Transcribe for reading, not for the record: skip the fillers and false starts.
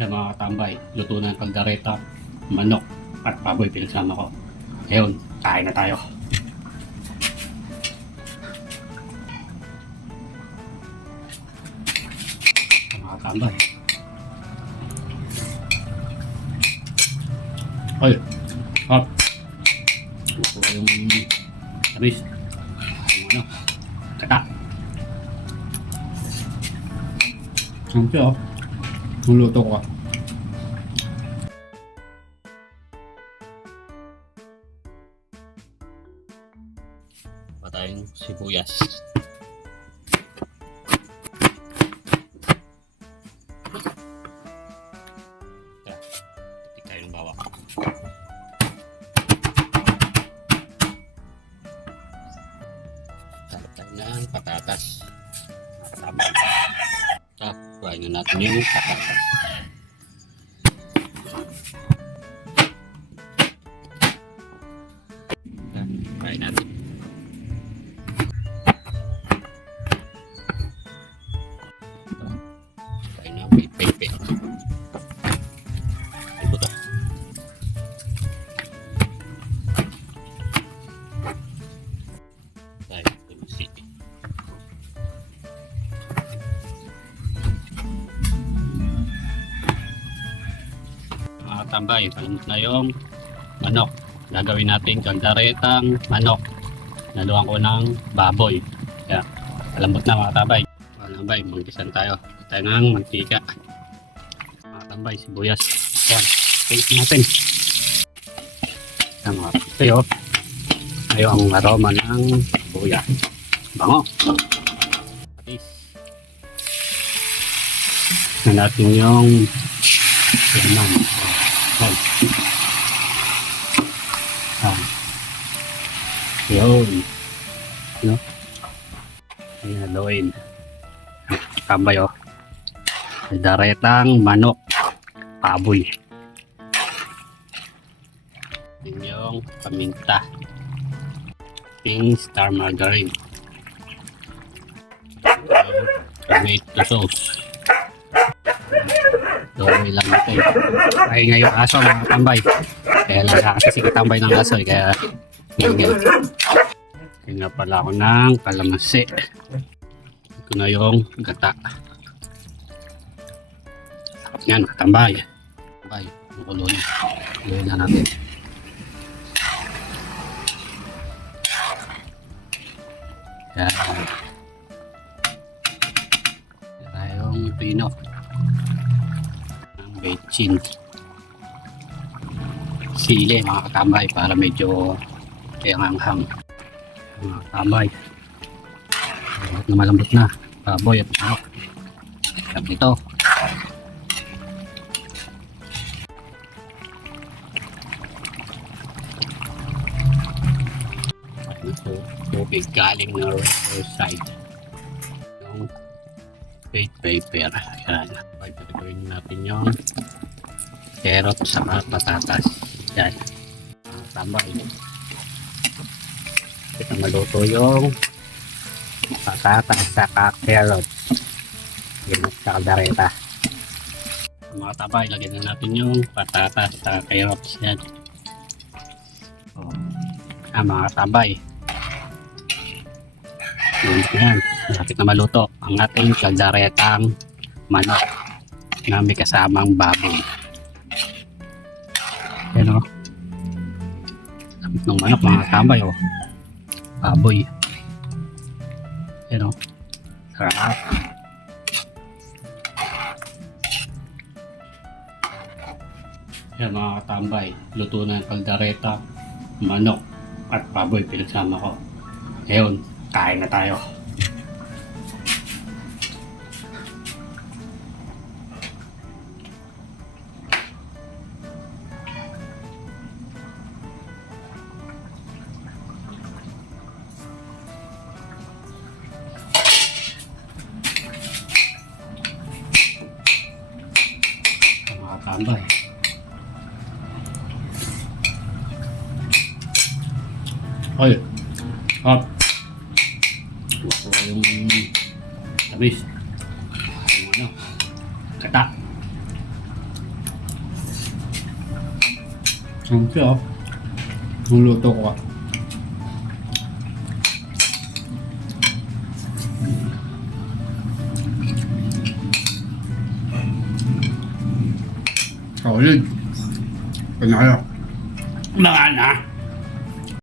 Yan mga katambay, luto na ng kaldereta, manok at baboy pinagsama ko. Ngayon, kain na tayo. Yan mga katambay. Ay, hop. Luto yung tamis. Yung ano, kata. Ang siya, ang luto ko. Patayong sibuyas. Titik tayo ng bawang. Talap tayo ng patatas. Tama. Fry na natin yung patatas. Fry natin. Fry na may pepe. Ito to. Fry natin si tambay, palimot na yung manok. Gagawin natin kalderetang manok. Naluan ko ng baboy. Kaya, palambot na mga tambay. Mga tambay, magkisan tayo. Tayo ng mantika. Mga tambay, sibuyas. Yan, paste natin. Yan mga tambay, oh. Ayaw ang aroma ng sibuyas. Bango. Patis. Na natin yung yaman. Yun, no? Ayan, haluin. Tambay, oh. Kalderetang manok, baboy. Yun yung paminta, pink star margarine, tomato sauce. Doon lang natin. Ay ngayong aso mga tambay. Kaya lang kasi katambay ng aso kaya ngingil. Kaya nga pala ako ng kalamansi. Ito na yung gata. Yan katambay. Tambay. Makulo na. Gawin na natin. Yan. Yan tayong pino. Bechin, sili mga katambay para medyo hanghang mga katambay. Malambot na baboy at manok. At ito tubig galing na roadside yung red pepper. Yan, pagpapagawin natin yung carrot sa patatas. Yan, tambay. Kita maluto yung patatas sa carrot. Yan at kaldereta. Mga tambay, lagyan na natin yung patatas sa carrots. Yan. Mga tambay. Yan, lapit na maluto ang ating kalderetang manok na may kasamang baboy. Yan o, lapit ng manok mga tambay o, baboy. Yan o, sarap. Yan mga katambay, luto na ng kaldereta, manok at baboy pinagsama ko. Ngayon, kain na tayo. Mga tambay. Oy, hop. Gusto yung tamis. Yung ano, kata. Ang siya, oh. Ang luto ko. Solid. Kanya kayo. Mga na.